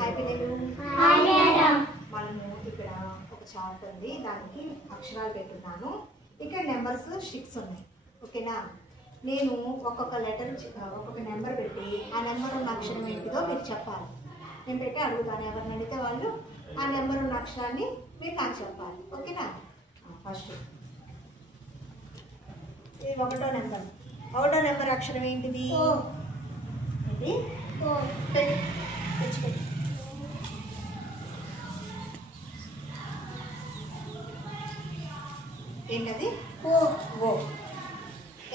Hi పిల్లలు. Hi madam. మనము ఇక్కడ ఒక చార్ట్ ఉంది, దానికి అక్షరాలు పెట్టున్నాను. ఇక్కడ నెంబర్స్ 6 ఉన్నాయి. ఓకేనా? నేను ఒక్కొక్క నెంబర్ పెట్టి ఆ నెంబర్ ఉన్న అక్షరం ఏంటిదో మీరు చెప్పాలి. నేను పెట్టి అడుగుతాను, ఎవరిని అడిగితే వాళ్ళు ఆ నెంబర్ ఉన్న అక్షరాన్ని మీరు నాకు చెప్పాలి. ఓకేనా? ఫస్ట్ ఇది ఒకటో నెంబర్ అక్షరం ఏంటిది? ఇది తెచ్చిపెట్టి ఏంటది? ఓ.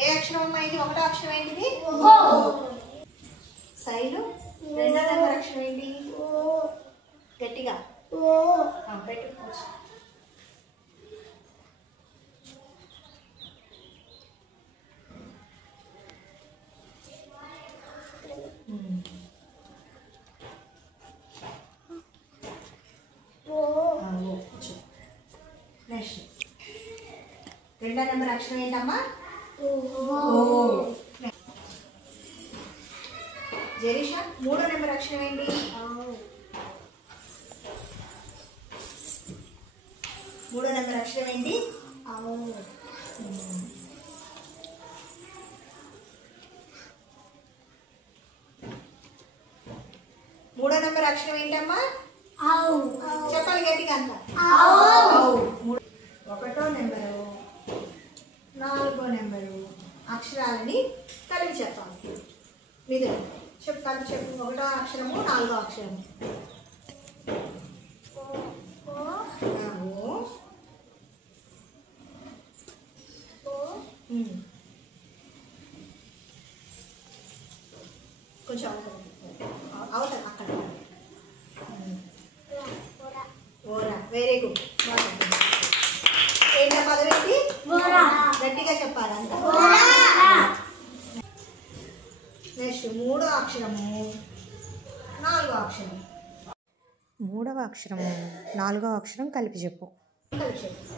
ఏ అక్షరం అమ్మా ఇది? ఒకటో అక్షరం ఏంటిది? సైలు. రెండో నెంబర్ అక్షరం ఏంటి? గట్టిగా పెట్టుకోవచ్చు. నెక్స్ట్ రెండో నెంబర్ అక్షరం ఏంటమ్మా? జరీషా, మూడో నెంబర్ అక్షరం ఏంటి? మూడో నెంబర్ అక్షరం ఏంటి? మూడో నెంబర్ అక్షరం ఏంటమ్మా? చెప్పాలి గట్టిగా అంతా. ఒకటో నెంబరు, నాలుగో నెంబరు అక్షరాలని కలిపి చెప్పాలి. మీరు కలిపి చెప్పు. ఒకటో అక్షరము, నాలుగో అక్షరము. కొంచెం అవుతుంది అక్కడ. ఓరా. Very good. ఏంటో పదవేంటి? గట్టిగా చెప్పాలంట. నెక్స్ట్ మూడో అక్షరము, నాలుగో అక్షరం. మూడవ అక్షరము, నాలుగో అక్షరం కలిపి చెప్పు. కలిపి చెప్పు.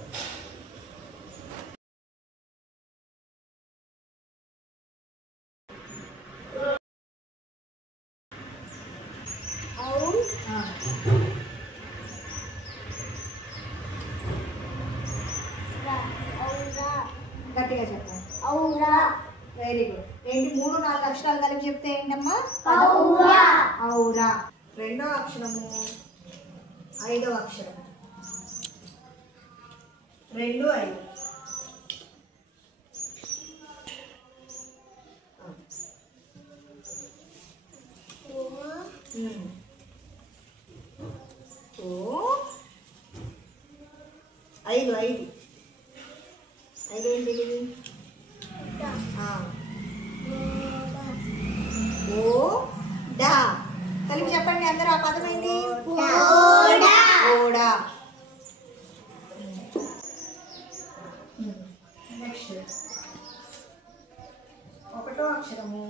గట్టిగా చెప్పాలి. Very good. ఏంటి? 3, 4 అక్షరాలు కలిపి చెప్తే ఏంటమ్మా? ఔరా. రెండో అక్షరము, ఐదో అక్షరం. 2, 5. ఐదు ఏంటి? ఓ డా. కలిపి చెప్పండి అందరూ. ఆ పదం ఏంటి? ఓడా. నెక్స్ట్ ఒకటో అక్షరము,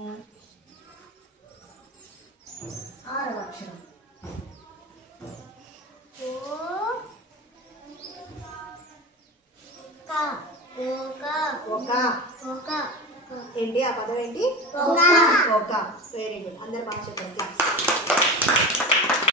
ఆరవ అక్షరం. ఏంటి? ఆ పదం ఏంటి? ఒక. Very good. అందరు బాగా చెప్పండి.